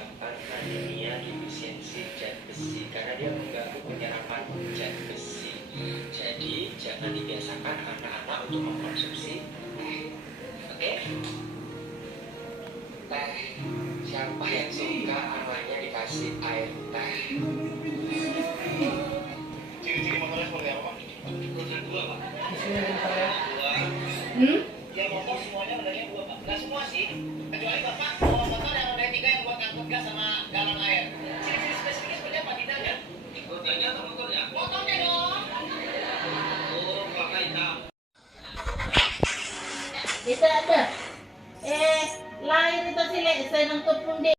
menyebabkan anemia defisiensi zat besi karena dia mengganggu penyerapan zat besi. Jadi jangan dibiasakan anak-anak untuk mengkonsumsi teh. Oke? Teh. Siapa yang suka anaknya dikasih air teh? Ciri-ciri motornya seperti apa, Pak? Roda 2, Pak. Dua. Ya motor semuanya rodanya 2, Pak. Nggak semua sih. Kecuali Bapak kalau motor yang roda 3 yang buat ngangkut gas sama galon air. Ciri-ciri spesifiknya seperti apa? Tidaknya? Rodanya atau motornya? Motornya dong. Oh, warna hitam. Itu ada. Lain itu sila sa ng tupundi.